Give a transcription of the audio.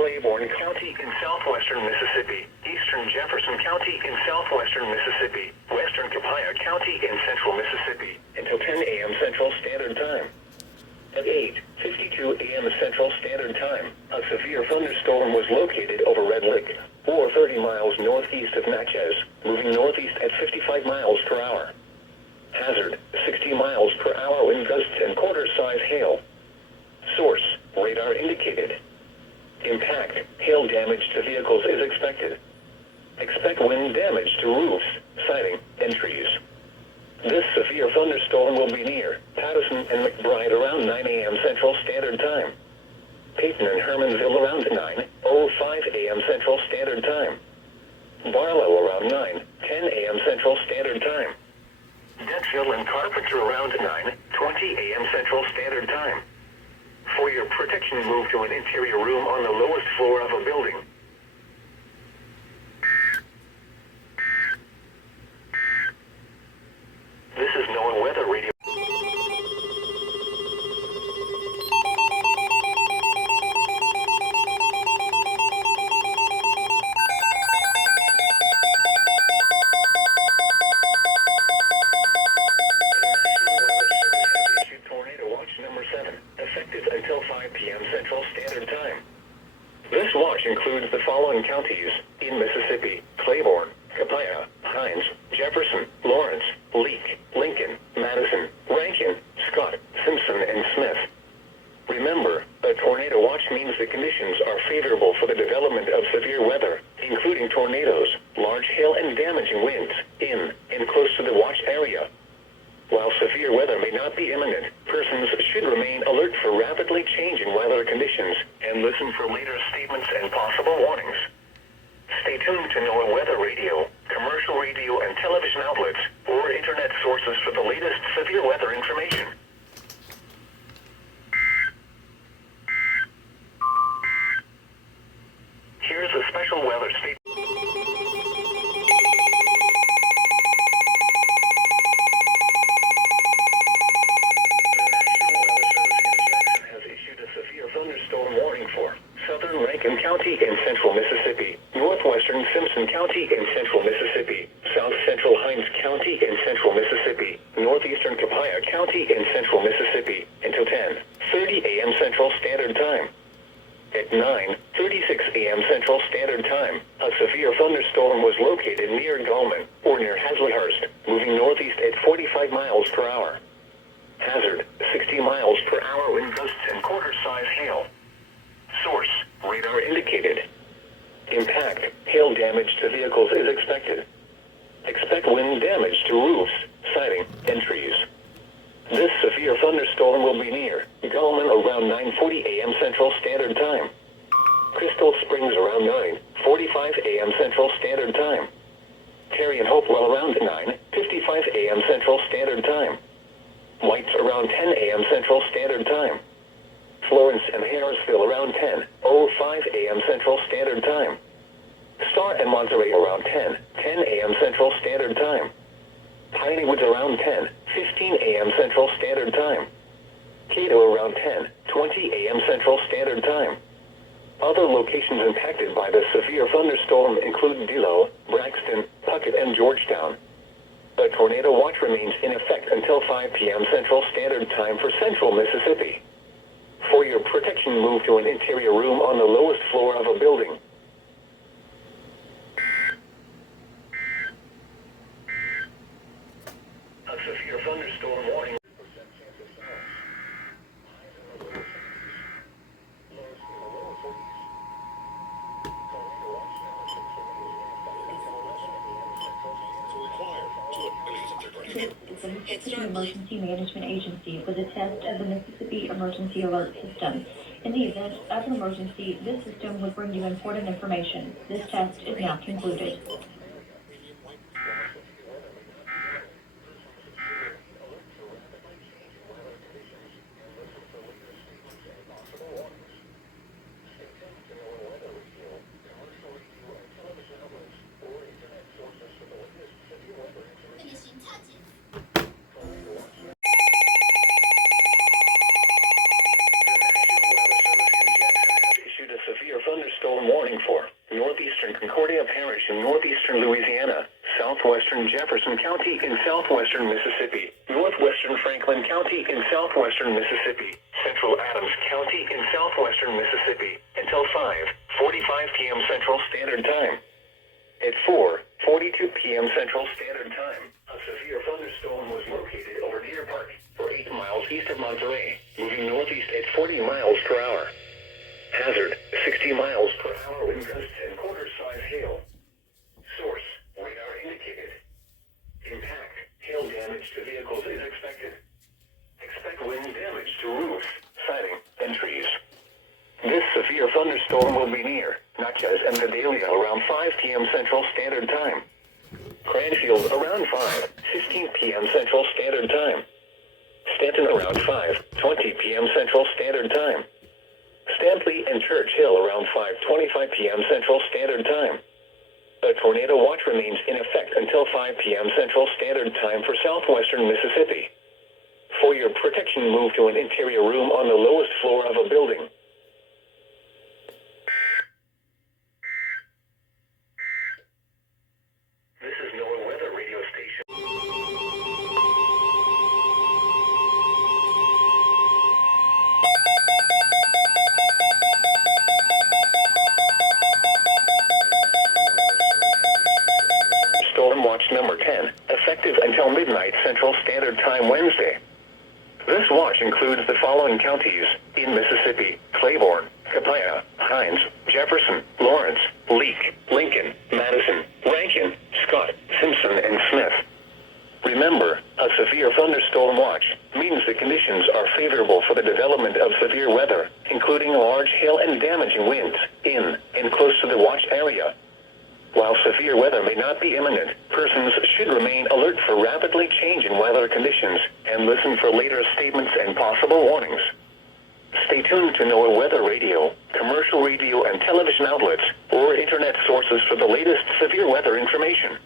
Claiborne County in southwestern Mississippi, eastern Jefferson County in southwestern Mississippi, western Copiah County in central Mississippi, until 10 a.m. Central Standard Time. At 8:52 a.m. Central Standard Time, a severe thunderstorm was located over Red Lake, or 30 miles northeast of Natchez, moving northeast at 55 miles per hour. Hazard, 60 miles per hour wind gusts and quarter-size hail. Source, radar indicated. Impact, hail damage to vehicles is expected. Expect wind damage to roofs, siding, and trees. This severe thunderstorm will be near Patterson and McBride around 9 a.m. Central Standard Time. Peyton and Hermansville around 9:05 a.m. Central Standard Time. Barlow around 9:10 a.m. Central Standard Time. Dentville and Carpenter around 9:20 a.m. Central Standard Time. For your protection, move to an interior room on the lowest floor of a building. This is NOAA Weather Radio. Effective until 5 p.m. Central Standard Time. This watch includes the following counties in Mississippi: Claiborne, Copiah, Hinds, Jefferson, Lawrence, Leake, Lincoln, Madison, Rankin, Scott, Simpson, and Smith. Remember, a tornado watch means the conditions are favorable for the development of severe weather, including tornadoes, large hail, and damaging winds in and close to the watch area. While severe weather may not be imminent, persons should remain alert for rapidly changing weather conditions and listen for later statements and possible warnings. Stay tuned to NOAA Weather Radio, commercial radio and television outlets, or internet sources for the latest severe weather information. Here's a special weather statement. Thunderstorm warning for southern Rankin County in central Mississippi, northwestern Simpson County in central Mississippi, south central Hinds County in central Mississippi, northeastern Copiah County in central Mississippi, until 10:30 a.m. Central Standard Time. At 9:36 a.m. Central Standard Time, a severe thunderstorm was located near Gallman, or near Hazlehurst, moving northeast at 45 miles per hour. Hazard, 60 miles per hour wind gusts and quarter-size hail. Source, radar indicated. Impact, hail damage to vehicles is expected. Expect wind damage to roofs, siding, and trees. This severe thunderstorm will be near Gallman around 9:40 a.m. Central Standard Time. Crystal Springs around 9:45 a.m. Central Standard Time. Terry and Hopewell around 9:55 a.m. Central Standard Time. Whites around 10 a.m. Central Standard Time. Florence and Harrisville around 10:05 a.m. Central Standard Time. Star and Monterey around 10:10 a.m. Central Standard Time. Piney Woods around 10:15 a.m. Central Standard Time. Cato around 10:20 a.m. Central Standard Time. Other locations impacted by the severe thunderstorm include Delo, Braxton, Puckett, and Georgetown. A tornado watch remains in effect until 5 p.m. Central Standard Time for central Mississippi. For your protection, move to an interior room on the lowest floor of a building. A severe thunderstorm warning. It's an emergency management agency with a test of the Mississippi Emergency Alert System. In the event of an emergency, this system would bring you important information. This test is now concluded. Severe thunderstorm storm warning for northeastern Concordia Parish in northeastern Louisiana, southwestern Jefferson County in southwestern Mississippi, northwestern Franklin County in southwestern Mississippi, central Adams County in southwestern Mississippi, until 5:45 p.m. Central Standard Time. At 4:42 p.m. Central Standard Time, a severe thunderstorm was located over Deer Park, 8 miles east of Monterey, moving northeast at 40 miles per hour. Hazard, 60 miles per hour wind gusts and quarter-size hail. Source, radar indicated. Impact, hail damage to vehicles is expected. Expect wind damage to roofs, siding, and trees. This severe thunderstorm will be near Natchez and Vidalia around 5 p.m. Central Standard Time. Cranfield around 5:15 p.m. Central Standard Time. Stanton around 5:20 p.m. Central Standard Time. Stampley and Church Hill around 5:25 p.m. Central Standard Time. A tornado watch remains in effect until 5 p.m. Central Standard Time for southwestern Mississippi. For your protection, move to an interior room on the lowest floor of a building. This is NOAA Weather Radio Station. Storm Watch number 10, effective until midnight Central Standard Time Wednesday. This watch includes the following counties in Mississippi: Claiborne, Copiah, Hinds, Jefferson, Lawrence, Leake, Lincoln, Madison, Rankin, Scott, Simpson, and Smith. Remember, a severe thunderstorm watch means the conditions are favorable for the development of severe weather, including large hail and damaging winds in and close to the watch area. While severe weather may not be imminent, persons should remain alert for rapidly changing weather conditions and listen for later statements and possible warnings. Stay tuned to NOAA Weather Radio, commercial radio and television outlets, or internet sources for the latest severe weather information.